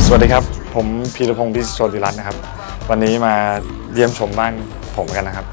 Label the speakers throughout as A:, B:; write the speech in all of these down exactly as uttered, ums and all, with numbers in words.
A: สวัสดีครับผมพีรพงศ์พิโชติรัตน์นะครับวันนี้มาเยี่ยมชมบ้านผมกันนะครับ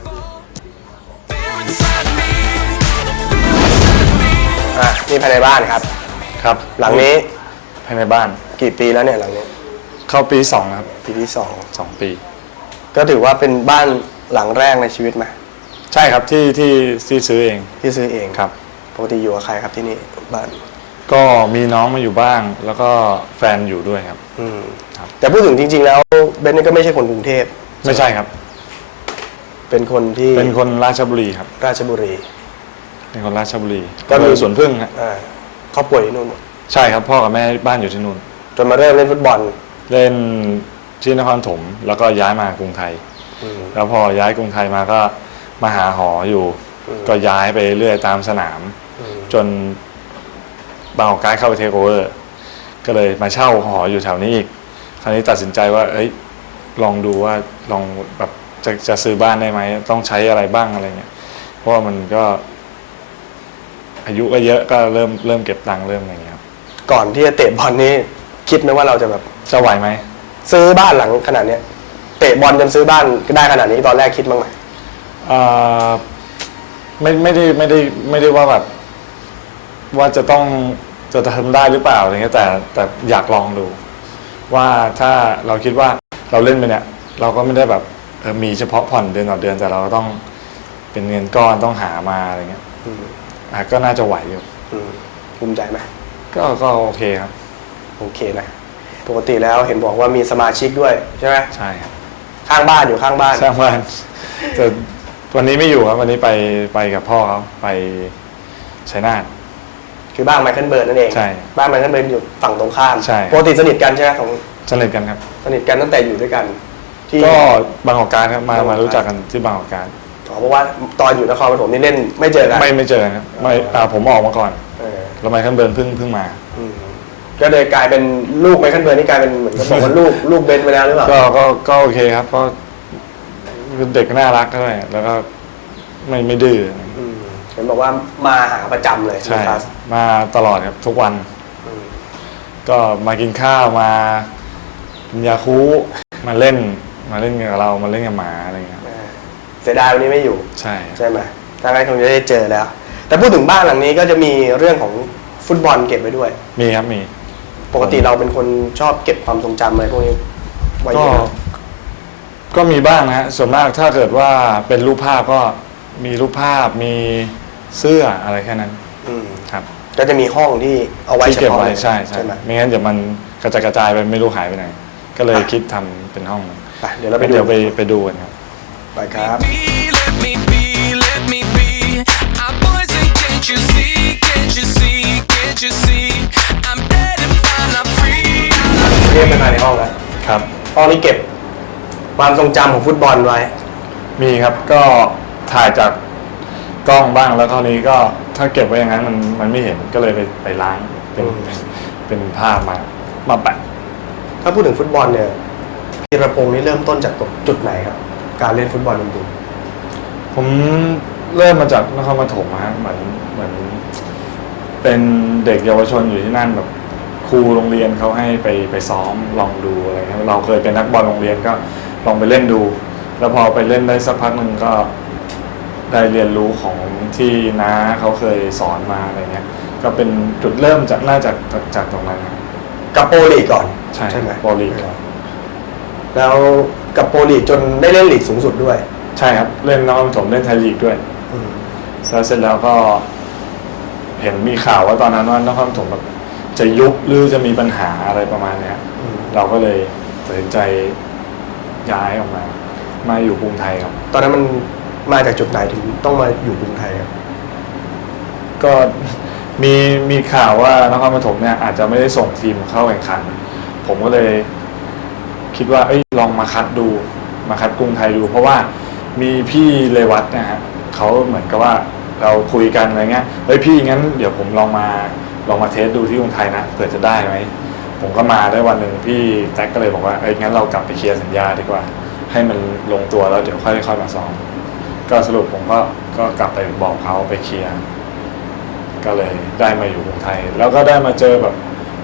B: อ่ะนี่ภายในบ้านครับ
A: ครับ
B: หลังนี้
A: ภายในบ้าน
B: กี่ปีแล้วเนี่ยหลังนี้
A: เข้าปีสองครับ
B: ปีที่สอง
A: สองปี
B: ก็ถือว่าเป็นบ้านหลังแรกในชีวิตไหม
A: ใช่ครับที่ที่ที่ซื้อเอง
B: ที่ซื้อเอง
A: ครับ
B: ปกติอยู่กับใครครับที่นี่บ้าน
A: ก็มีน้องมาอยู่บ้างแล้วก็แฟนอยู่ด้วยครับ
B: อืมครับแต่พูดถึงจริงๆแล้วเบนนี่ก็ไม่ใช่คนกรุงเทพ
A: ไม่ใช่ครับ
B: เป็นคนที่
A: เป็นคนราชบุรีครับ
B: ราชบุรี
A: เป็นคนราชบุรี
B: ก็มี
A: สวนพึ่งครับ
B: ครอบครัวที่นู่น
A: ใช่ครับพ่อกับแม่บ้านอยู่ที่นู่น
B: จนมาเริ่มเล่นฟุตบอล
A: เล่นที่นครปฐมแล้วก็ย้ายมากรุงไทยแล้วพอย้ายกรุงไทยมาก็มาหาหออยู่ก็ย้ายไปเรื่อยตามสนามจนบางกอกการ์ดเข้าไปเทคโอเวอร์ก็เลยมาเช่าหออยู่แถวนี้อีกคราวนี้ตัดสินใจว่าเอ้ยลองดูว่าลองแบบจะจะซื้อบ้านได้ไหมต้องใช้อะไรบ้างอะไรเงี้ยเพราะว่ามันก็อายุก็เยอะก็เริ่มเริ่มเก็บตังค์เริ่มอะไรเงี้ยครับ
B: ก่อนที่จะเตะบอลนี่คิดไหมว่าเราจะแบบ
A: จะไหวไหม
B: ซื้อบ้านหลังขนาดนี้เตะบอลจนซื้อบ้านได้ขนาดนี้ตอนแรกคิดบ้างไหม
A: อ่าไม่ไม่ได้ไม่ได้ไม่ได้ว่าแบบว่าจะต้องจะทำได้หรือเปล่าอะไรเงี้ยแต่แต่อยากลองดูว่าถ้าเราคิดว่าเราเล่นไปเนี่ยเราก็ไม่ได้แบบเออมีเฉพาะผ่อนเดือนต่อเดือนแต่เราก็ต้องเป็นเงินก้อนต้องหามาอะไรเงี้ยอ่ะก็น่าจะไหวอยู่
B: ภูมิใจไหม
A: ก็ก็โอเคครับ
B: โอเคนะปกติแล้วเห็นบอกว่ามีสมาชิกด้วยใช่ไหม
A: ใช่ครับ
B: ข้างบ้านอยู่ข้างบ้าน
A: ข้างบ้านแต่วันนี้ไม่อยู่ครับวันนี้ไปไปกับพ่อเขาไปชัยนาท
B: คือบ้านไมเคิลเบิร์นนั่นเอง
A: ใช่
B: บ้านไมเคิลเบิร์นอยู่ฝั่งตรงข้าม
A: ใช่
B: ปกติสนิทกันใช่ไหมของ
A: สนิทกันครับ
B: สนิทกันตั้งแต่อยู่ด้วยกัน
A: ที่ก็บางกอกการครับมามารู้จักกันที่บางกอกการ
B: เพราะว่าตอนอยู่นครปฐมนี่เล่นไม่เจอกัน
A: ไม่ไม่เจอครับไม่ผมออกมาก่อนแล้วไมเคิลเบิร์นเพิ่งเพิ่งมา
B: ก็เลยกลายเป็นลูกไมเคิลเบิร์นนี่กลายเป็นเหมือนกับบอกว่าลูกลูกเบนไปแล้วหรือเปล่า
A: ก็ก็ก็โอเคครับเพราะเด็กน่ารักด้วยแล้วก็ไม่ไม่ดื้อ
B: เห็นบอกว่ามาหาประจำเลย
A: ใช่มาตลอดครับทุกวันก็มากินข้าวมากินยาคูมาเล่นมาเล่นกับเรามาเล่นกับหมาอะไรเงี้ย
B: เสียดายวันนี้ไม่อยู่
A: ใช่
B: ใช่ไหมถ้างั้นคงจะได้เจอแล้วแต่พูดถึงบ้านหลังนี้ก็จะมีเรื่องของฟุตบอลเก็บไว้ด้วย
A: มีครับมี
B: ปกติเราเป็นคนชอบเก็บความทรงจำอะไรพวกนี้ไว้
A: ก็ก็มีบ้างนะส่วนมากถ้าเกิดว่าเป็นรูปภาพก็มีรูปภาพมีเสื้ออะไรแค่นั้นครับ
B: ก็จะมีห้องที่เอาไว้
A: เก็บไว้ใช่ใช่ไม่งั้นเดี๋ยวมันกระจายกระจายไปไม่รู้หายไปไหนก็เลยคิดทำเป็นห้อง
B: เดี๋ยวเราไป
A: เดี๋ยวไปไปดูกันครับ
B: ไปครับเรียกไปภายในห้องแล้ว
A: ครับ
B: ห้องนี้เก็บความทรงจำของฟุตบอลไว้
A: มีครับก็ถ่ายจากกล้องบ้างแล้วคราวนี้ก็ถ้าเก็บไว้อย่างนั้นมันมันไม่เห็นก็เลยไปไปล้างเป็นเป็นภาพมามาแปะ
B: ถ้าพูดถึงฟุตบอลเนี่ยพีรพงศ์นี่เริ่มต้นจากจุดไหนครับการเล่นฟุตบอลจริง
A: ๆผมเริ่มมาจากนครปฐมฮะเหมือนเหมือนเป็นเด็กเยาวชนอยู่ที่นั่นแบบครูโรงเรียนเขาให้ไปไปซ้อมลองดูอะไรเงี้ยเราเคยเป็นนักบอลโรงเรียนก็ลองไปเล่นดูแล้วพอไปเล่นได้สักพักหนึ่งก็ได้เรียนรู้ของที่น้าเขาเคยสอนมาอะไรเงี้ยก็เป็นจุดเริ่มจากน่าจากจากตรงนั้น
B: กับโปรลีกก่อน
A: ใช่ใช่ไหมโปรลีกก่อน
B: แล้วกับโปรลีกจนได้เล่นลีกสูงสุดด้วย
A: ใช่ครับเล่นนครปฐมเล่นไทยลีกด้วยเสร็จแล้วก็เห็นมีข่าวว่าตอนนั้นว่านครปฐมแบบจะยุบหรือจะมีปัญหาอะไรประมาณนี้เราก็เลยตัดสินใจย้ายออกมามาอยู่กรุงไทยครับ
B: ตอนนั้นมันมาจากจุดไหนถึงต้องมาอยู่กรุงไทยครับ
A: ก็มีมีข่าวว่านครปฐมเนี่ยอาจจะไม่ได้ส่งทีมเข้าแข่งขันผมก็เลยคิดว่าเอ้ยลองมาคัดดูมาคัดกรุงไทยดูเพราะว่ามีพี่เลวัตนะฮะเขาเหมือนกับว่าเราคุยกันอะไรเงี้ยเฮ้ยพี่งั้นเดี๋ยวผมลองมาลองมาเทสดูที่กรุงไทยนะเผื่อจะได้ไหมผมก็มาได้วันหนึ่งพี่แท็กก็เลยบอกว่าเอ้ยงั้นเรากลับไปเคลียร์สัญญาดีกว่าให้มันลงตัวแล้วเดี๋ยวค่อยค่อยมาซ้อมก็สรุปผมก็ก็กลับไปบอกเขาไปเคลียร์ก็เลยได้มาอยู่กรุงไทยแล้วก็ได้มาเจอแบบ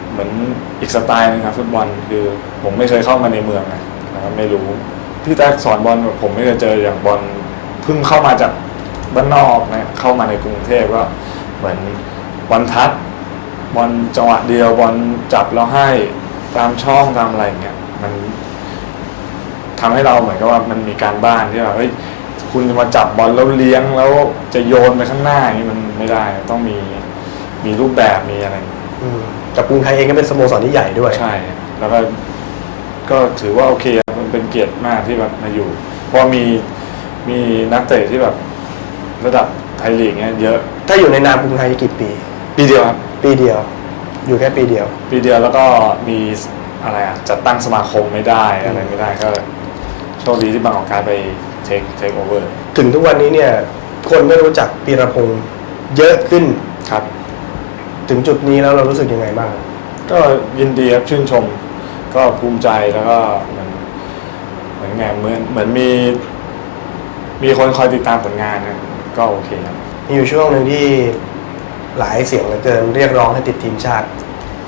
A: เหมือนอีกสไตล์นึงครับฟุตบอลคือผมไม่เคยเข้ามาในเมืองนะนะครับไม่รู้พี่แท็กสอนบอลแบบผมไม่เคยเจออย่างบอลเพิ่งเข้ามาจากบ้านนอกนะเข้ามาในกรุงเทพก็เหมือนบอลทัดบอลจังหวะเดียวบอลจับแล้วให้ตามช่องตามอะไรอย่างเงี้ยมันทำให้เราเหมือนกับว่ามันมีการบ้านที่ว่าเฮ้ยคุณจะมาจับบอลแล้วเลี้ยงแล้วจะโยนไปข้างหน้าอย่างนี้มันไม่ได้ต้องมีมีรูปแบบมีอะไร
B: กับกรุงไทยเองก็เป็นสโมสรที่ใหญ่ด้วย
A: ใช่แล้วก็ก็ถือว่าโอเคมันเป็นเกียรติมากที่แบบมาอยู่เพราะมีมีนักเตะที่แบบระดับไทยลีกเงี้ยเยอะ
B: ถ้าอยู่ในนามกรุงไทยกี่ปี
A: ปีเดียวครับ
B: ปีเดียวอยู่แค่ปีเดียว
A: ปีเดียวแล้วก็มีอะไรอ่ะจัดตั้งสมาคมไม่ได้อะไรไม่ได้ก็โชคดีที่บางกอกการไปเทคเทคโอเวอร์
B: ถึงทุกวันนี้เนี่ยคนไม่รู้จักปีระพงษ์เยอะขึ้น
A: ครับ
B: ถึงจุดนี้แล้วเรารู้สึกยังไงบ้าง
A: ก็ยินดีครับชื่นชมก็ภูมิใจแล้วก็เหมือนเหมือนไงเหมือนเหมือนมีมีคนคอยติดตามผลงานนะก็โอเคครับ
B: มีอยู่ช่วงหนึ่งที่หลายเสียงเหลือเกินเรียกร้องให้ติดทีมชาติ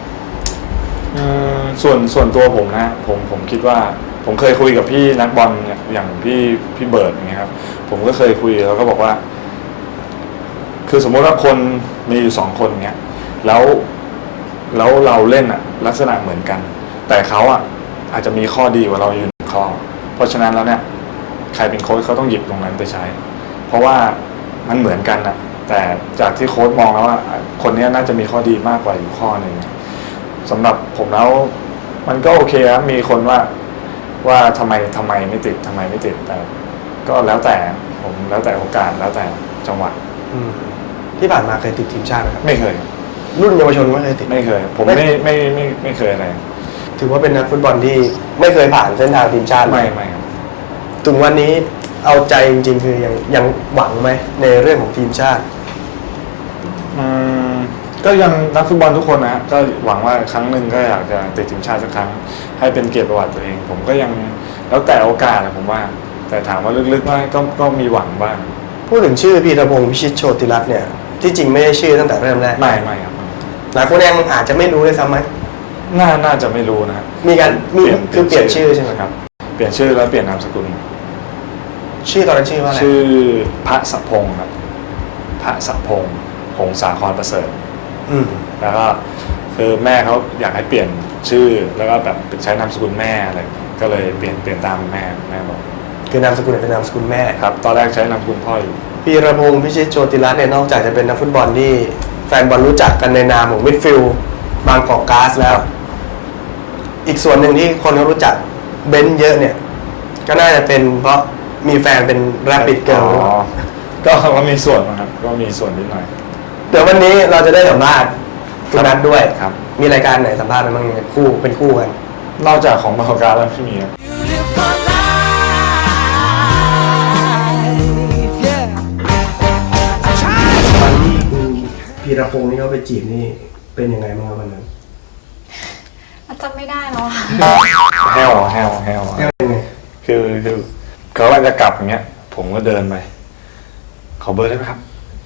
A: ส่วนส่วนตัวผมนะผมผมคิดว่าผมเคยคุยกับพี่นักบอลอย่างพี่พี่เบิร์ดอย่างเงี้ยครับผมก็เคยคุยแล้วก็บอกว่าคือสมมติว่าคนมีอยู่สองคนเงี้ยแล้วแล้วเราเล่นอะลักษณะเหมือนกันแต่เขาอะอาจจะมีข้อดีกว่าเราอยู่หนึ่งข้อเพราะฉะนั้นแล้วเนี่ยใครเป็นโค้ชเขาต้องหยิบตรงนั้นไปใช้เพราะว่ามันเหมือนกันอะแต่จากที่โค้ชมองแล้วว่าคนนี้น่าจะมีข้อดีมากกว่าอยู่ข้อหนึ่งสำหรับผมแล้วมันก็โอเคครับมีคนว่าว่าทำไมทำไมไม่ติดทำไมไม่ติดแต่ก็แล้วแต่ผมแล้วแต่โอกาสแล้วแต่จังหวะ
B: ที่ผ่านมาเคยติดทีมชาติไหมครับ
A: ไม่เคย
B: รุ่นเยาวชนไม่เคยติด
A: ไม่เคยผมไม่ไม่ไม่ไม่ไม่เคยอะไร
B: ถือว่าเป็นนักฟุตบอลที่ไม่เคยผ่านเส้นทางทีมชาติ
A: ไม่ไม่ครับ
B: ถึงวันนี้เอาใจจริงๆคือยังยังหวังไหมในเรื่องของทีมชาติ
A: อืมก็ยังนักฟุตบอลทุกคนนะก็หวังว่าครั้งหนึ่งก็อยากจะติดทีมชาติสักครั้งให้เป็นเกียรติประวัติตัวเองผมก็ยังแล้วแต่โอกาสนะผมว่าแต่ถามว่าลึกๆว่าก็ก็มีหวังบ้าง
B: พูดถึงชื่อพีรพงษ์พิชิตโชติรัตน์เนี่ยที่จริงไม่ใช่ชื่อตั้งแต่เริ่มแรก
A: ไม่ไม่ครับ
B: หลายคนยังอาจจะไม่รู้เลยซ้ำไหม
A: น่าน่าจะไม่รู้นะ
B: มีการมีคือเปลี่ยนชื่อใช่ไหม
A: ครับเปลี่ยนชื่อแล้วเปลี่ยนนามสกุล
B: ชื่อตอนนั้นชื่อว่าอะไร
A: ชื่อพระสะพงษ์ครับพระสะพงษ์หงสาครประเสริฐแล้วก็คือแม่เขาอยากให้เปลี่ยนชื่อแล้วก็แบบใช้นามสกุลแม่อะไรก็เลยเปลี่ยนเปลี่ยนตามแม่แม่บอก
B: คือนามสกุลเป็นนามสกุลแม่
A: ครับตอนแรกใช้นามสกุลพ่ออยู่
B: พีรพงษ์พิชิตโชติรัตน์เนี่ยนอกจากจะเป็นนักฟุตบอลที่แฟนบอลรู้จักกันในนามของมิดฟิลด์บางกอกก๊าซแล้วอีกส่วนหนึ่งที่คนเขารู้จักเบนซ์เยอะเนี่ยก็น่าจะเป็นเพราะมีแฟนเป็นแรปปิดเกิร์ล
A: ก็ก็มีส่วนนะครับก็มีส่วนนิดหน่อย
B: เดี๋ยววันนี้เราจะได้สัมภาษณ์คุณนัทด้วย
A: ครับ
B: มีรายการไหนสัมภาษณ์ไปบ้างเนี่ยคู่เป็นคู่กัน
A: นอกจากของบางกอกก๊าซแล้วที่มีครับ
B: วันที่คุณพีรพงษ์นี่เขาไปจีบนี่เป็นยังไงบ้างครับวันนั้น
C: จำไม่ได้แล้วค่ะ
A: แฮวแฮวแฮว
B: แฮวยังไง
A: คือคือเขากำลังจะกลับอย่างเงี้ยผมก็เดินไปขอเบอร์ได้ไหมครับ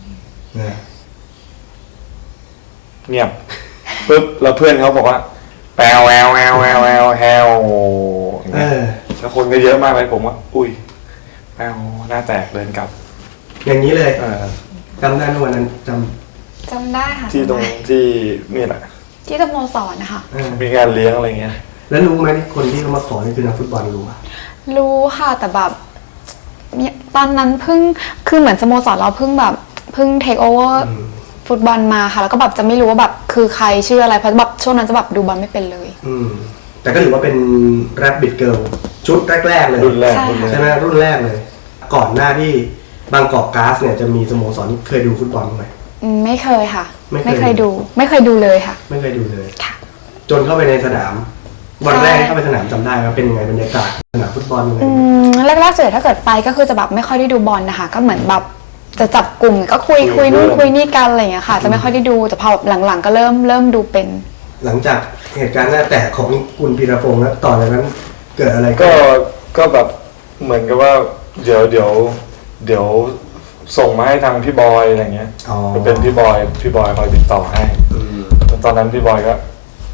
A: เงียบปุ๊บแล้วเพื่อนเขาบอกว่าแปลวแววแววแววแววแฮวแล้วคนก็เยอะมากเลยผมว่าอุ้ยแปลวหน้าแตกเดินกลับ
B: อย่างนี้เลยจำได้ไหมวันนั้นจ
C: ำจำได้ค่ะ
A: ที่ตรงที่นี่แหละ
C: ที่สโมสรนะคะ
A: มีการเลี้ยงอะไรเงี้ย
B: แล้วรู้ไหมคนที่เขามาขอนี่คือนักฟุตบอลรู้ป่ะ
C: รู้ค่ะแต่แบบตอนนั้นเพิ่งคือเหมือนสโมสรเราเพิ่งแบบเพิ่งเทคโอเวอร์ฟุตบอลมาค่ะแล้วก็แบบจะไม่รู้ว่าแบบคือใครชื่ออะไรเพราะแบบช่วงนั้นจะแบบดูบอลไม่เป็นเลย
B: อืมแต่ก็ถือว่าเป็นแรปบิดเกิร์ลชุดแรกๆเลย
A: รุ่นแรก
B: ใช่ไหมรุ่นแรกเลยก่อนหน้าที่บางกอกก๊าซเนี่ยจะมีสโมสรที่เคยดูฟุตบอลไหม
C: ไม่เคยค่ะไม่เคยดูไม่เคยดูเลยค่ะ
B: ไม่เคยดูเลย
C: ค่ะ
B: จนเข้าไปในสนามวันแรกเข้าไปสนามจำได้ว่าเป็นยังไงบรรยากาศสนามฟุตบอลยังไง
C: แรกๆเสร็จถ้าเกิดไปก็คือจะแบบไม่ค่อยได้ดูบอลนะคะก็เหมือนแบบจะจับกลุ่มก็คุยคุยนู่นคุยนี่กันอะไรอย่างเงี้ยค่ะจะไม่ค่อยได้ดูแต่พอหลังๆก็เริ่มเริ่มดูเป็น
B: หลังจากเหตุการณ์หน้าแตกของคุณพีรพงษ์แล้วต่อจากนั้นเกิดอะไร
A: ก็ก็แบบเหมือนกับว่าเดี๋ยวเดี๋ยวเดี๋ยวส่งมาให้ทางพี่บอยอะไรเงี้ยจะเป็นพี่บอยพี่บอยคอยติดต่อให้ตอนนั้นพี่บอยก็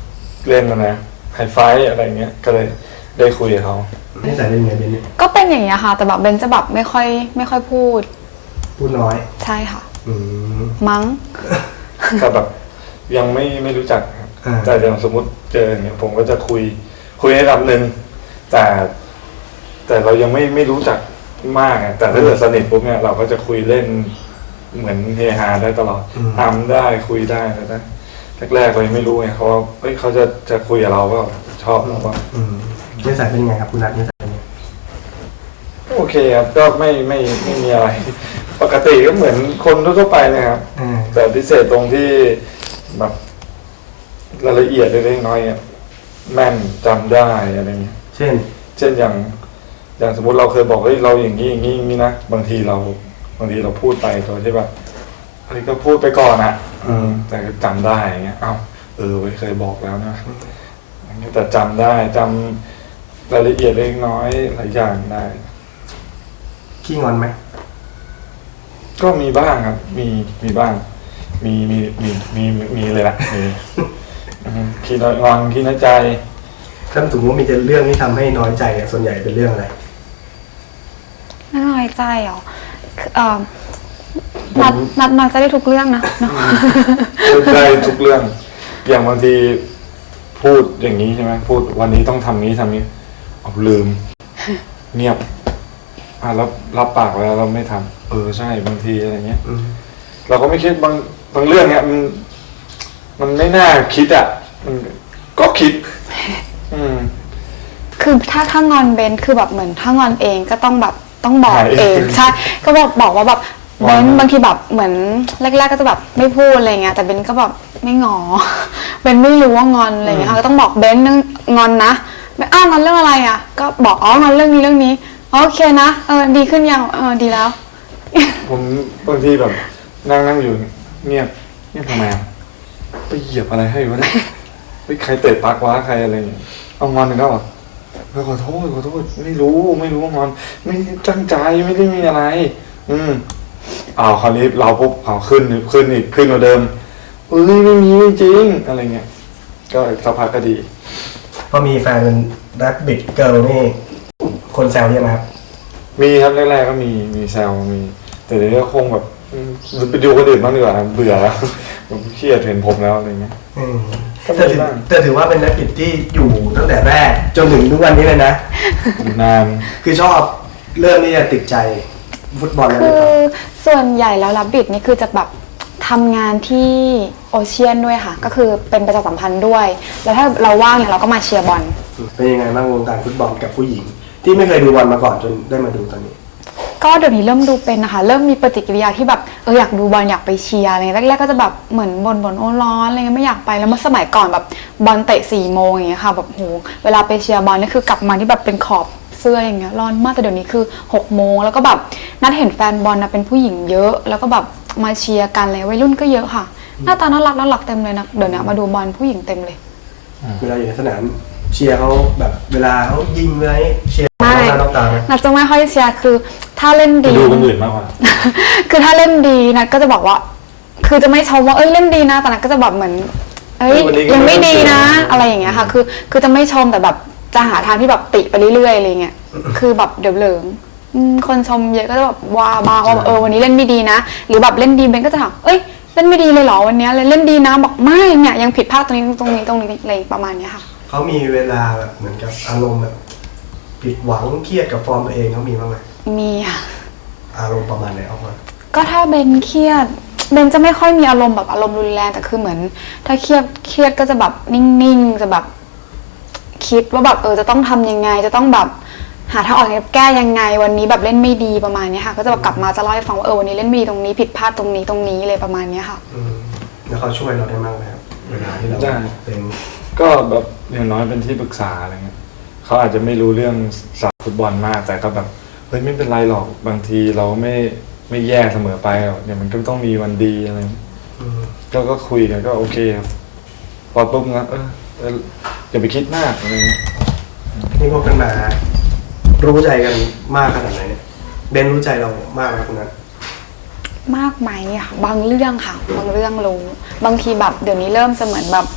A: เล่นนะนะไฮไฟท์อะไรเงี้ยก็เลยได้คุยกับเขา
B: นิสัยเป็นไงเบนเนี่ย
C: ก็เป็นอย่างนี้ยค่ะ แต่แบบเบนจะแบบไม่ค่อยไม่ค่อยพูด
B: พูดน้อย
C: ใช่ค่ะ
B: อืม
C: มั้ง
A: แต่แบบยังไม่ไม่รู้จักครับ
B: อ่า
A: แต่อย่างสมมติเจออย่างเงี้ยผมก็จะคุยคุยในระดับหนึ่งแต่แต่เรายังไม่ไม่รู้จักมากอะแต่ถ้าเกิดสนิทปุ๊บเนี่ยเราก็จะคุยเล่นเหมือนเฮฮาได้ตลอดทำได้คุยได้แล้วนะแรกๆเลยไม่รู้ไงเขาว่าเฮ้ยเขาจะจะคุยกับเราก็ชอบเราก็
B: อืมนิสัยเป็นไงครับคุณนัทนิสัยเป็นไง
A: โอเคครับก็ไม่ไม่ไม่มีอะไร ปกติก็เหมือนคนทั่วๆไปนะครับ
B: อ่า
A: แต่พิเศษตรงที่แบบรายละเอียดเล็กๆน้อยๆเนี่ยแม่นจำได้อะไรเงี้ย
B: เช่น
A: เช่นอย่าง อย่างสมมติเราเคยบอกเฮ้ยเราอย่างนี้อย่างนี้อย่างนี้นะบางทีเราบางทีเราพูดไปโดยที่แบบเฮ้ยก็พูดไปก่อนอะอืมแต่ก็จำได้อย่างเงี้ยเอ้าเออไว้เคยบอกแล้วนะอย่างเงี้ยแต่จำได้จำรายละเอียดเล็กน้อยหลายอย่างได้
B: ขี้งอนไหม
A: ก็มีบ้างครับ มีมีบ้าง มีมีมีมีมีเลยละมีอืมขี้น้อยงอนขี้น้อยใจ
B: ถ้าสมมติว่ามีแต่เรื่องที่ทำให้น้อยใจเนี่ยส่วนใหญ่เป็นเรื่องอะไร
C: น่าน้อยใจเหรอคือเอ่อนัดนัดน้อยใจได้ทุกเรื่องนะเนอะ
A: พูดได้ทุกเรื่อง อย่างบางทีพูดอย่างนี้ใช่ไหมพูดวันนี้ต้องทำนี้ทำนี้เอาลืม เงียบอ่ะรับรับปากแล้วเราไม่ทำเออใช่บางทีอะไรเงี้ย
B: อืม
A: เราก็ไม่คิดบางบางเรื่องเนี้ยมันมันไม่น่าคิดอ่ะมันก็คิด อืม
C: คือถ้าถ้างอนเบนคือแบบเหมือนถ้างอนเองก็ต้องแบบต้องบอก
A: หายเอง
C: เองใช่ก็บอกบอกว่าแบบเบน
A: งอนนะ
C: บางทีแบบเหมือนแรกๆก็จะแบบไม่พูดอะไรเงี้ยแต่เบนก็แบบไม่งอ เบนไม่รู้ว่างอนอะไรเงี้ยค่ะก็ต้องบอกเบนนึงงอนนะไม่อ้าวงอนเรื่องอะไรอ่ะก็บอกอ๋องอนเรื่องนี้เรื่องนี้อ๋อโอเคนะเออดีขึ้นยังเออดีแล้ว
A: ผมบางทีแบบนั่งนั่งอยู่เงียบเงียบทำไมอะไปเหยียบอะไรให้วะเนี่ยเฮ้ยใครเตะปากวะใครอะไรอย่างเงี้ยเอางอนหนึ่งก็บอกเออขอโทษขอโทษไม่รู้ไม่รู้ว่างอน ไม่ได้ตั้งใจไม่ได้มีอะไร อืมเอาคราวนี้เราปุ๊บเอาขึ้นขึ้นอีกขึ้นกว่าเดิมเอ้ยไม่มีไม่จริงอะไรเงี้ยก็สักพักก็ดี
B: พอมีแฟนเป็นแรปบิดเกิร์ลนี่คนแซวเยอะไหมครับ
A: มีครับแรกๆก็มีมีแซวมี แต่เดี๋ยวนี้ก็คงแบบอืมไปดูคนอื่นบ้างดีกว่าครับเบื่อแล้ว ผมเครียดเห็นผมแล้วอะไรเงี้ย
B: อืม
A: ก็มี
B: แต่ถือ
A: บ้าง
B: แต่ถือว่าเป็นนักบิดที่อยู่ตั้งแต่แรก จนถึงทุกวันนี้เลยนะ
A: อยู่นาน
B: คือชอบเรื่องที่จะติดใจฟุตบอลเลยห
C: คื
B: รือ
C: อ
B: เปล่า
C: ส่วนใหญ่แล้วรับบิดนี่คือจะแบบทำงานที่โอเชียนด้วยค่ะ ก็คือเป็นประชาสัมพันธ์ด้วย แล้วถ้าเราว่างเนี่ยเราก็มาเชียร์บอล
B: เป็นยังไงบ้างวงการฟุตบอลกับผู้หญิง ที่ไม่เคยดูบอลมาก่อนจนได้มาดูตอนนี้
C: ก็เดี๋ยวนี้เริ่มดูเป็นนะคะเริ่มมีปฏิกิริยาที่แบบเอออยากดูบอลอยากไปเชียร์อะไรเงี้ยแรกๆก็จะแบบเหมือนบ่นบ่นโอ้ร้อนอะไรเงี้ยไม่อยากไปแล้วเมื่อสมัยก่อนแบบบอลเตะสี่โมงอย่างเงี้ยค่ะแบบโหเวลาไปเชียร์บอลนี่คือกลับมาที่แบบเป็นขอบเสื้ออย่างเงี้ยร้อนมากแต่เดี๋ยวนี้คือหกโมงแล้วก็แบบนัดเห็นแฟนบอลนะเป็นผู้หญิงเยอะ แล้วก็แบบมาเชียร์กันเลยวัยรุ่นก็เยอะค่ะหน้าตาน่ารักน่ารักเต็มเลยนะเดี๋ยวนี้มาดูบอลผู้หญิงเต็มเลย
B: เวลาอยู่ในสนามเชียร์เขาแบบเวลาเขายิงอะไรเชียร์
C: ไม่
B: น้ำตาน้ำตาไหม
C: นัดจะไม่ค่อยเชียร์คือถ้าเล่น
A: ไป
C: ดี
A: ดูคนอื่นมากกว่า
C: คือถ้าเล่นดีนัดก็จะบอกว่า คือจะไม่ชมว่าเอ้ยเล่นดีนะแต่นัดก็จะแบบเหมือนเอ้ย
A: วันนี้ก็
C: ยังไม่ดีนะ
A: ไม่ได้
C: อะไรอย่างเงี้ยค่ะ คือ คือจะไม่ชมแต่แบบจะหาทางที่แบบติไปเรื่อยๆอะไรเงี้ยคือแบบเดี๋ยวเหลิงอืมคนชมเยอะก็จะแบบว่าบ้างว่าแบบเออวันนี้เล่นไม่ดีนะหรือแบบเล่นดีเบนก็จะถามเอ้ยเล่นไม่ดีเลยเหรอวันเนี้ยเลยเล่นดีนะบอกไม่เนี่ยยังผิดพลาดตรงนี้ตรงนี้ตรงนี้อะไรประมาณเนี้ยค่ะ
B: เขามีเวลาแบบเหมือนกับอารมณ์แบบผิดหวังเครียดกับฟอร์มตัวเองเขามีบ้างไหม
C: มีค่ะ
B: อารมณ์ประมาณไหนออกมา
C: ก็ถ้าเบนเครียดเบนจะไม่ค่อยมีอารมณ์แบบอารมณ์รุนแรงแต่คือเหมือน ถ้าเครียดเครียดก็จะแบบนิ่งๆจะแบบคิดว่าแบบเออจะต้องทำยังไงจะต้องแบบหาทางออกแก้ยังไงวันนี้แบบเล่นไม่ดีประมาณเนี้ยค่ะ ก็จะแบบกลับมาจะเล่าให้ฟังว่าเออวันนี้เล่นไม่ดีตรงนี้ผิดพลาดตรงนี้ตรงนี้เลยประมาณเนี้ยค่ะ
B: อืมแล้วเขาช่วยเราได้มากไหมครับเวลาที่เรา
A: ได้
B: เป็น
A: ก็แบบอย่างน้อยเป็นที่ปรึกษาอะไรเงี้ยเขาอาจจะไม่รู้เรื่องสายฟุตบอลมาก แต่ก็แบบเฮ้ยไม่เป็นไรหรอกบางทีเราไม่ไม่แย่เสมอไปหรอกเนี่ยมันก็ต้องมีวันดีอะไรเงี้ย
B: อืม
A: ก็ก็คุยกันก็โอเคครับพอปุ๊บนะเออเอออย่าไปคิดมากอะไรเงี้ย
B: นี่พวกกันมารู้ใจกันมากขนาดไหนเนี่ยเบนรู้ใจเรามากไหมคนนั้น
C: มากไหมอะค่ะบางเรื่องค่ะ บางเรื่องรู้ บางทีแบบเดี๋ยวนี้เริ่มจะเหมือนแบบ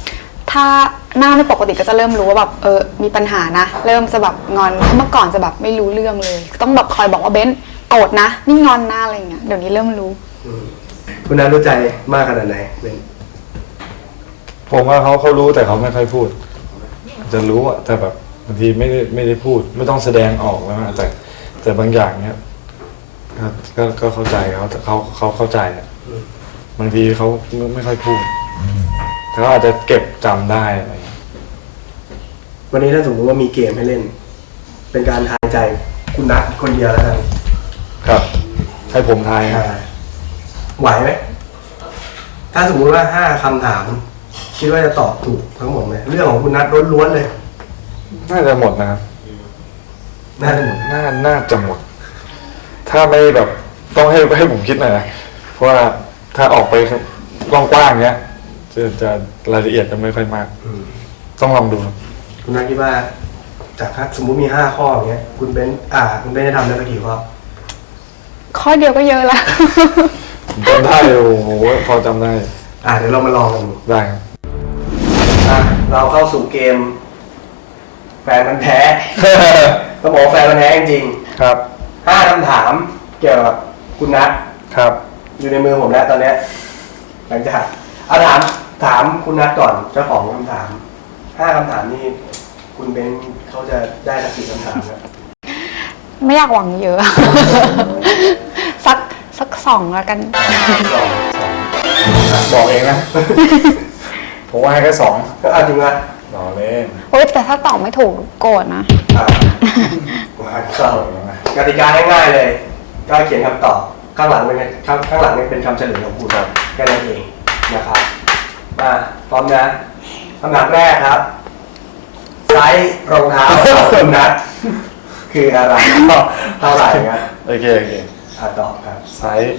C: ถ้าหน้าไม่ปกติก็จะเริ่มรู้ว่าแบบเออมีปัญหานะเริ่มจะแบบงอนเมื่อก่อนจะแบบไม่รู้เรื่องเลย ต้องแบบคอยบอกว่าเบนโกรธนะนี่งอนหน้าอะไรอย่างเงี้ยเดี๋ยวนี้เริ่มรู้
B: อืมคุณนัทรู้ใจมากขนาดไหนเบน
A: ผมว่าเขาเขารู้แต่เขาไม่ค่อยพูด จะรู้อะแต่แบบบางทีไม่ได้ไม่ได้พูด ไม่ต้องแสดงออกแล้วนะแต่แต่บางอย่างเนี้ยก็ก็ก็เข้าใจเขาแต่เขาเขาเข้าใจอะบางทีเขาไม่ไม่ค่อยพูดแต่เขาอาจจะเก็บจำได้อะไรอย่างเงี้ย
B: วันนี้ถ้าสมมติว่ามีเกมให้เล่น เป็นการทายใจคุณนัทคนเดียวแล้วกัน
A: ครับ ให้ผมทายนะ
B: อ่าไหวไหมถ้าสมมุติว่าห้าคำถาม คิดว่าจะตอบถูกทั้งหมดไหมเรื่องของคุณนัทล้วนๆเลย
A: น่าจะหมดนะครับ
B: น่าจะหมด
A: น่าน่าจะหมด ถ้าไม่แบบต้องให้ให้ผมคิดหน่อยนะเพราะว่าถ้าออกไปกว้างๆเนี้ยจะจะรายละเอียดจะไม่ค่อยมาก
B: อืม
A: ต้องลองดู
B: คุณนัทคิดว่า จากสมมุติมีห้าข้ออย่างเงี้ย คุณเป็นอ่า คุณเป็นจะทำได้สักกี่ข้อ
C: ข้อเดียวก็เยอะละ
A: ผมจำได้โอ้โหพอจำได้
B: อ่าเดี๋ยวเรามาลองกันดู
A: ได้ครับ
B: อ่ะเราเข้าสู่เกม แฟนมันธุ์แท้ ต้องบอกว่าแฟนมันธุ์แท้จริง
A: ครับ
B: ๆห้าคำถามเกี่ยวกับคุณนัท
A: ครับ
B: อยู่ในมือผมแล้วตอนเนี้ยหลังจากเอาถามถามคุณนัทก่อนเจ้าของคำถามห้าคำถามนี่คุณเบนเขาจะได้สักกี่คำถามนะ
C: ไม่อยากหวังเยอะ สักสักสองแล้วกัน
B: สอง
A: บอกเองนะ ผมว่าให้แค่สอง
B: ก็เอาจริงนะ
A: รอเล่น
C: โอ๊ยแต่ถ้าตอบไม่ถูกโกรธนะ
B: อ่ามาเข้ากติกาง่ายๆเลยก็เขียนคำตอบข้างหลังเป็นข้างข้างหลังนี่เป็นคำเฉลยของคุณครับแค่นั้นเองนะครับมาพร้อมนะคำถามแรกครับไซส์รองเท้าของคุณนัทคืออะไรเท่าไหร่ครับ
A: โอเคโอเค
B: อ่าตอบครับ
A: ไซส์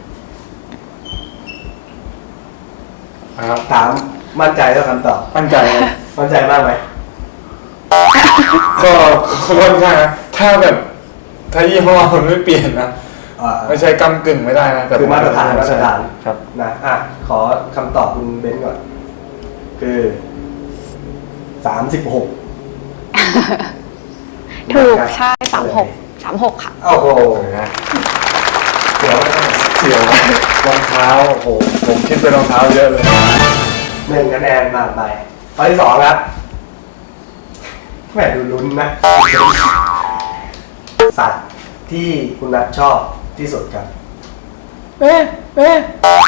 A: ครับ
B: ถามมั่นใจแล้วคำตอบ
A: มั่นใจครับ
B: มั่นใจมากไหม
A: ก็ค่อนข้างนะถ้าแบบถ้ายี่ห้อมันไม่เปลี่ยนนะ
B: อ่า
A: ไม่ใช่กำกึ่งไม่ได้นะแต่
B: คือมาตรฐาน
A: ผ
B: มาตรฐาน
A: ครับ
B: นะอ่ะขอคำตอบคุณเบนซ์ก่อน คือสามสิบหก
C: ถูกใช่สามหกสามหกค่ะ
B: โอ้โห
A: นะ
B: เดี๋ยว
A: เสียวรองเท้าโอ้โหผมคิดเป็นรองเท้าเยอะเลย
B: หนึ่งคะแนนผ่านไปข้อที่สองครับแหมดูลุ้นนะ สัตว์ที่คุณนัทชอบที่สุดครับ
A: เอ๊ะเอ๊ะ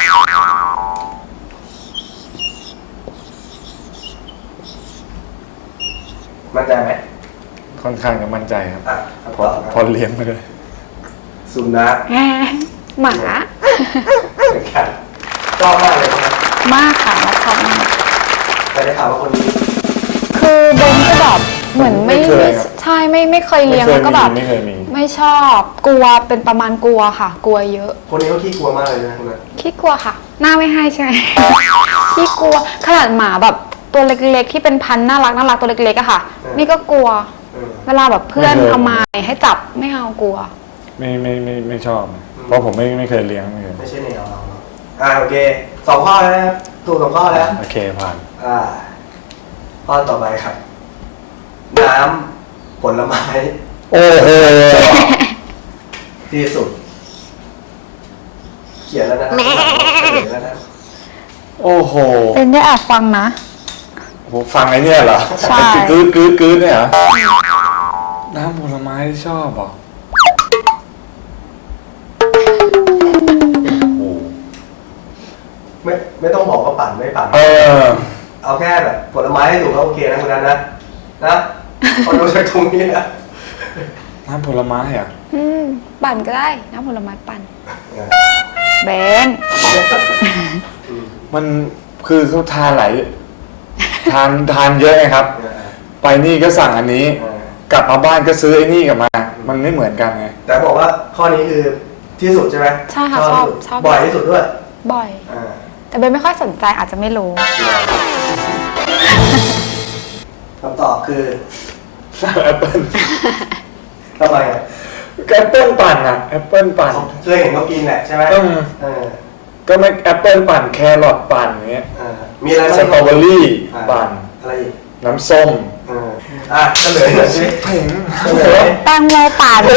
B: มั่นใจไหม
A: ค่อนข้างจะมั่นใจครับ
B: อ่ะ
A: พ
B: คำ
A: อ
B: ตอบ
A: พอ
B: ครับ
A: เลี้ยงมาเลย
B: สุนัข
C: แหมหมา
B: ครับชอบมากเลยครับ
C: มากค่ะรักชอบมาก
B: แต่ได้ข่าวว่าคนนี้
C: คือเบนจะแบบเหมือนไม่
A: ไม่เคยครับ
C: ใช่ไม่ไม่เคย
A: ไม่
C: เลี้ยง
A: เคย
C: แล้วก็
A: มี
C: แบบ
A: ไม่เคยมี
C: ไม่ชอบกลัวเป็นประมาณกลัวค่ะ กลัวเยอะ
B: คนนี้เขาขี้กลัวมากเลยนะคุณนัท
C: ขี้กลัวค่ะ หน้าไม่ให้ใช่ไหม ขี้กลัวขนาดหมาแบบตัวเล็กๆ ที่เป็นพันธุ์น่ารักน่ารักตัวเล็กๆอะค่ะ นี่ก็กลัว
B: เออ
C: เวลาแบบเพื่อนเอามาให้จับไม่เอากลัว
A: ไม่ไม่ไม่ไม่ชอบ เพราะผมไม่ไม่เคยเลี้ยงไม่เคย
B: ไม่ใช่แนวเราเนอะอ่าโอเคสองข้อแล้วนะครับถูกสองข้อแล้ว
A: โอเคผ่าน
B: อ่าข้อต่อไปครับ น้ำผลไม้
A: โอ้โห
B: ที่สุด เขียนแล้วนะครับเขียนแล้วนะ
A: โอ้โห
C: เป็นได้แอบฟังนะ
A: ผมฟังไอ้เนี่ยเหรอ
C: ใช่
A: กืดกืดกืดเนี่ยเหรอน้ำผลไม้ที่ชอบเหรอโอ้โห
B: ไม่ไม่ต้องบอกว่าปั่นไม่ปั่น
A: เออ
B: เอาแค่แบบผลไม้ให้ถูกก็โอเคนะคุณนัทนะนะพอดูจากตรงนี้นะ
A: น้ำผลไม้เหรอ่ะ
C: อืมปั่นก็ได้น้ำผลไม้ปั่นเบน
A: มันคือเขาทานหลายทานทานเยอะไงครับ ไปนี่ก็สั่งอันนี้ กลับมาบ้านก็ซื้อไอ้นี่กลับมา มันไม่เหมือนกันไง
B: แต่บอกว่าข้อนี้คือที่สุดใช่ไหม
C: ใช่ค่ะชอบ
B: ที่สุด
C: ชอบ
B: บ่อยที่สุดด้วย
C: บ่อย
B: อ่า
C: แต่เบนไม่ค่อยสนใจอาจจะไม่รู้
B: คำตอบคือ
A: แอปเปิ้ล
B: ทำไมอ่ะ
A: แอปเปิ้ลปั่นอ่ะแอปเปิ้ลปั่น
B: เคยเห็นเขากินแหละใช่ไหม
A: อืม
B: เออ
A: ก็ไม่แอปเปิ้ลปั่นแครอทปั่นอย่างเงี้ย
B: เออมีอะไร
A: ส
B: บ้าง
A: ตรอเบอรี่
B: อ่า
A: ปั่น
B: อะไรอีก
A: น้ำส้ม
B: เอออ่ะก็เหลือแบบนี้
A: ถึง
B: ก็เหลือ
C: แตงโมปั่น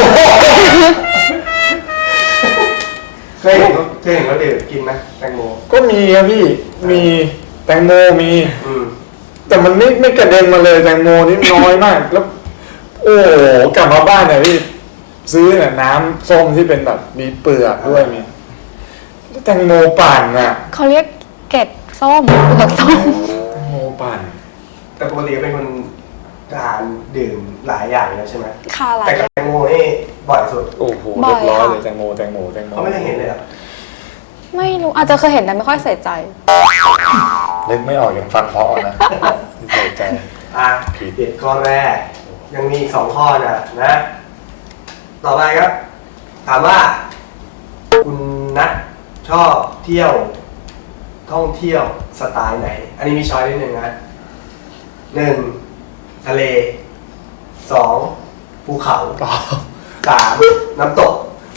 B: เคยเห็นเขาเคยเห็นเขาดื่มกินไหมแตงโม
A: ก็มีครับพี่มีแตงโมมี
B: อืม
A: แต่มันไม่ไม่กระเด็นมาเลยแตงโมนี่น้อยมาก แล้ว โอ้โหกลับมาบ้านเนี่ยพี่ซื้อเนี่ยน้ำส้มที่เป็นแบบมีเปลือกด้วยมีแล้วแตงโมปั่นอ่ะ
C: เขาเรียกเกล็ดส้มเปลือกส้ม
A: แตงโมปั่น
B: แต่ปกติก็เป็นคนทานดื่มหลายอย่างแล้วใช่ไหม
C: ค่ะอะไร
B: แต่กับแตงโมนี่บ่อยสุด
A: โอ้โห
C: บ่
A: เรี
C: อย
A: ยบร้อย
C: ค่ะ
A: เลยแตงโมแตงโมแตงโม
B: เขาไม่เคยเห็นเลยเหรอ่ะ
C: ไม่รู้อาจจะเคยเห็นแต่ไม่ค่อยใส่ใจ
A: นึกไม่ออกยังฟังเพราะนะไม่ใส่ใจ
B: อ่ะ
A: ผิด
B: ผิดข้อแรก ยังมีอีกสองข้อนะนะ ต่อไปครับ ถามว่า คุณนัทชอบเที่ยว ท่องเที่ยวสไตล์ไหน อันนี้มีช้อยนิดนึงนะหนึ่งทะเลสองภูเขา
A: ต่อ
B: สามน้ำตก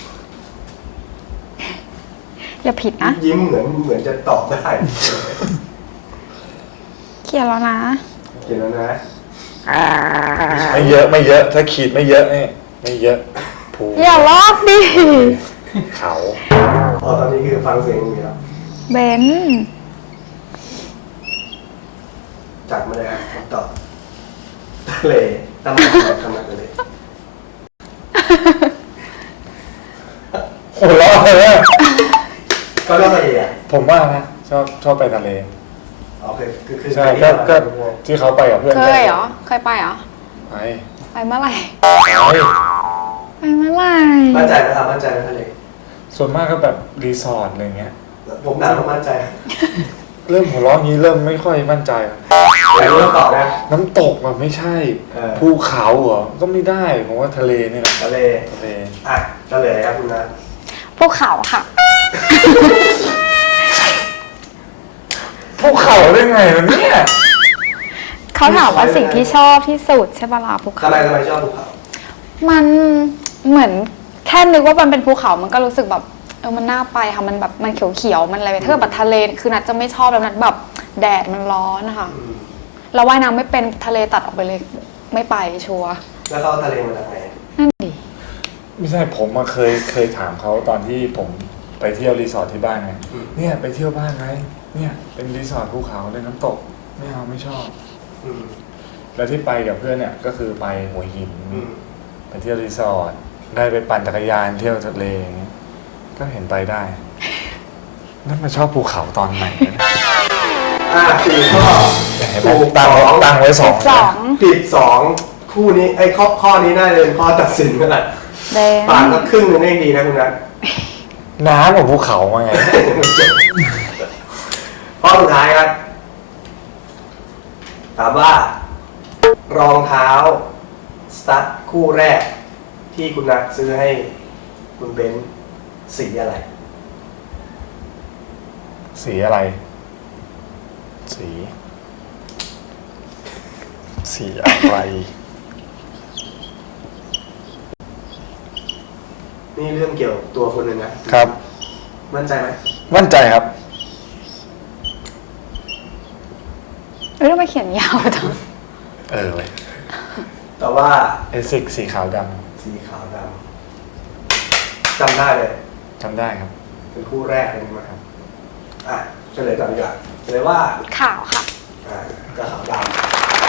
C: อย่าผิดนะ
B: ยิ้มเหมือนเหมือนจะตอบได้
C: เขียนแล้วนะ
B: เขียนแล้วนะ
A: ไม่เยอะไม่เยอะ ถ้าขีดไม่เยอะนี่ไม่เยอะภู
C: อย่าลอกดิ
A: เขา
B: อ๋อตอนนี้คือฟังเสียงอย่างเดียว
C: เบน
B: จัดมาเลยครับคำตอบทะเลทำไมทำไมทะเล
A: โหร้อนเลย
B: ก็เรื่องทะเลอ่ะ
A: ผมว่านะชอบชอบไปทะเล
B: โอเคคือคือ
A: ใช่
B: ไป
A: ก็
B: เที่ยว
A: ก็
B: อะไร
A: ที่เขาไปกับเพื่อน
C: เคยเหรอ เคยไปเหรอ
A: ไป
C: ไปเมื่อไหร่
A: ไป
C: ไปเมื่อไหร่
B: มั่นใจนะทำมั่นใจนะทะเล
A: ส่วนมากก็แบบรีสอร์ทอะไรเงี้ย
B: ผมถามว่ามั่นใจ
A: เริ่มหัวเร้อนนี้เริ่มไม่ค่อยมั่นใจ
B: แต่เรื่องตอบนะ
A: น้ำตกมันไม่ใช่
B: เออ
A: ภูเขาเหรอก็ไม่ได้ผมว่าทะเลนี่แหละ
B: ทะเล
A: ทะเล
B: อ่ะเฉลยครับคุณนัท
C: ภูเขาค่ะ
A: ภูเขาได้ไงวะเนี่ย
C: เขาถามว่าสิ่งที่ชอบที่สุดใช่ปะล่ะภูเขา
B: ทำไมทำไมชอบภูเขา
C: มันเหมือนแค่นึกว่ามันเป็นภูเขา มันก็รู้สึกแบบเออมันน่าไปค่ะ มันแบบมันเขียวๆ มันอะไรไปถ้าแบบทะเลคือนัดจะไม่ชอบแล้วนัดแบบแดดมันร้อนนะคะ
B: อืม
C: เราว่ายน้ำไม่เป็นทะเลตัดออกไปเลยไม่ไปชัวร์
B: แล้วเขาเอาทะเลมาจากไหน
C: นั่นดิ
A: ไม่ใช่ผมมาเคยเคยถามเขาตอนที่ผมไปเที่ยวรีสอร์ทที่บ้านไงเนี่ยไปเที่ยวบ้านไหมเนี่ยเป็นรีสอร์ทภูเขาเลยน้ำตกไม่เอาไม่ชอบ
B: อืม
A: แล้วที่ไปกับเพื่อนเนี่ยก็คือไปหัวหิน
B: อืม
A: ไปเที่ยวรีสอร์ทได้ไปปั่นจักรยานเที่ยวทะเลอย่างเงี้ยก็เห็นไปได้นั่นมาชอบภูเขาตอนไหนวะเนี่ย
B: อ่ะสี่ข้อ
A: เห็นไหมตั้งตั้งไว้สอง
C: สอง
B: ผิดสองคู่นี้ไอ้ข้อข้อนี้น่าจะเป็นข้อตัดสินกันแหละ
C: เบน
B: ป่านก็ครึ่งหนึงได้ดีนะคุณนัท
A: น้ำกับภูเขามาไง
B: ข้อสุดท้ายครับ ถามว่า รองเท้าสตั๊ดคู่แรก ที่คุณนัทซื้อให้คุณเบนซ์สีอะไร
A: สีอะไร สี สีอะไร
B: นี่เรื่องเกี่ยวกับตัวคุณเลยนะครับ มั่นใจไหม
A: มั่นใจครับ
C: เอ้ยทำไมเขียนยาวจัง
A: เออเลย
B: แต่ว่า
A: เอซิกสีขาวด
B: สีขาวดำจำได้เลย
A: ำจำได้ครับ
B: เป็นคู่แรกเลยนะครับอ่ะเฉลยก่อนดีกว่าเฉลยว่า
C: ข่าวค่ะ
B: อ่าก็ขาวดำ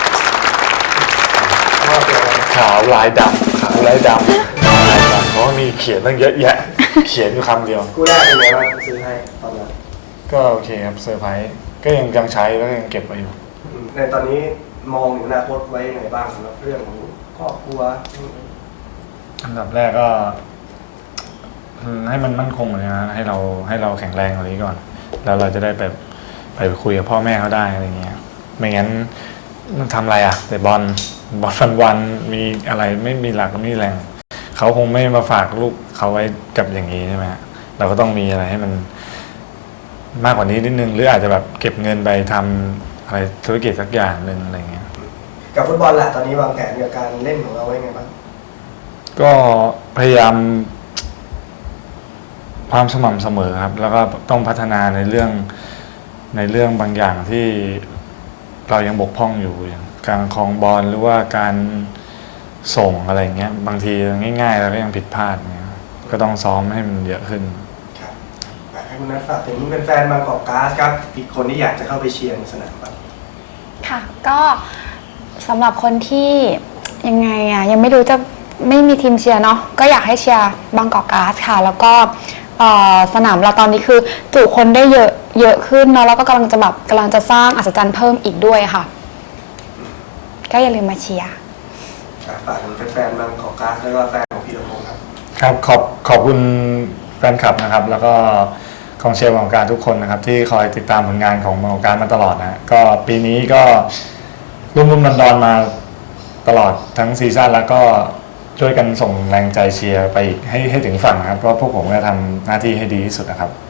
B: ข้อตัวอะไร
A: ขาวลายดำขาวลายดำลายดำเพราะว่ามีเขียนตั้งเยอะแยะ เขียนอยู่คำเดียว
B: คู่แรกเป็นไงบ้างซื้อให้ตอนนั้น
A: ก็โอเคครับเซอร์ไพรส์ก็ยังยังใช้แล้วก็ยังเก็บไว้อยู่
B: อืมในตอนนี้มองถึงอนาคตไว้ยังไงบ้างสำหรับเรื่องของครอบครัว
A: อันดับแรกก็อืมให้มันมั่นคงเลยนะให้เราให้เราแข็งแรงกว่านี้ก่อน แล้วเราจะได้ไปไปคุยกับพ่อแม่เขาได้อะไรเงี้ย ไม่งั้นมันทำอะไรอ่ะแต่บอลบอลวันวันๆมีอะไรไม่มีหลักไม่มีแรงเขาคงไม่มาฝากลูกเขาไว้กับอย่างนี้ใช่ไหมฮะเราก็ต้องมีอะไรให้มันมากกว่านี้นิดนึงหรืออาจจะแบบเก็บเงินไปทำอะไรธุรกิจสักอย่างหนึ่งอะไรเงี้ย
B: กับฟุตบอลแหละตอนนี้วางแผนกับการเล่นของเราไว้ยังไงบ้าง
A: ก็พยายามความสม่ำเสมอครับ แล้วก็ต้องพัฒนาในเรื่องในเรื่องบางอย่างที่เรายังบกพร่องอยู่อย่างการครองบอลหรือว่าการส่งอะไรเงี้ยบางทีง่ายๆเราก็ยังผิดพลาดเงี้ยก็ต้องซ้อมให้มันเยอะขึ้น
B: ครับให้คุณนัทฝากถึงเป็นแฟนบางกอกก๊าซครับอีกคนที่อยากจะเข้าไปเชียร์ในสนามครับ
C: ค่ะก็สำหรับคนที่ยังไงอ่ะยังไม่รู้จะไม่มีทีมเชียร์เนาะก็อยากให้เชียร์บางกอกก๊าซค่ะแล้วก็สนามเราตอนนี้คือจุคนได้เยอะเยอะขึ้นเนาะแล้วก็กำลังจะแบบกำลังจะสร้างอัศจรรย์เพิ่มอีกด้วยค่ะก็อย่าลืมมาเชียร์
B: ฝากถึงแฟนๆบางกอกก๊าซแล้วก็แฟนของพีระพงศ์ครับ
A: ครับขอบขอบคุณแฟนคลับนะครับแล้วก็กองเชียร์บางกอกการทุกคนนะครับที่คอยติดตามผลงานของบางกอกการมาตลอดนะก็ปีนี้ก็รุ่มรุ่มดอนดอนมาตลอดทั้งซีซั่นแล้วก็ช่วยกันส่งแรงใจเชียร์ไปอีกให้ให้ถึงฝั่งนะครับเพราะพวกผมจะทำหน้าที่ให้ดีที่สุดนะครับ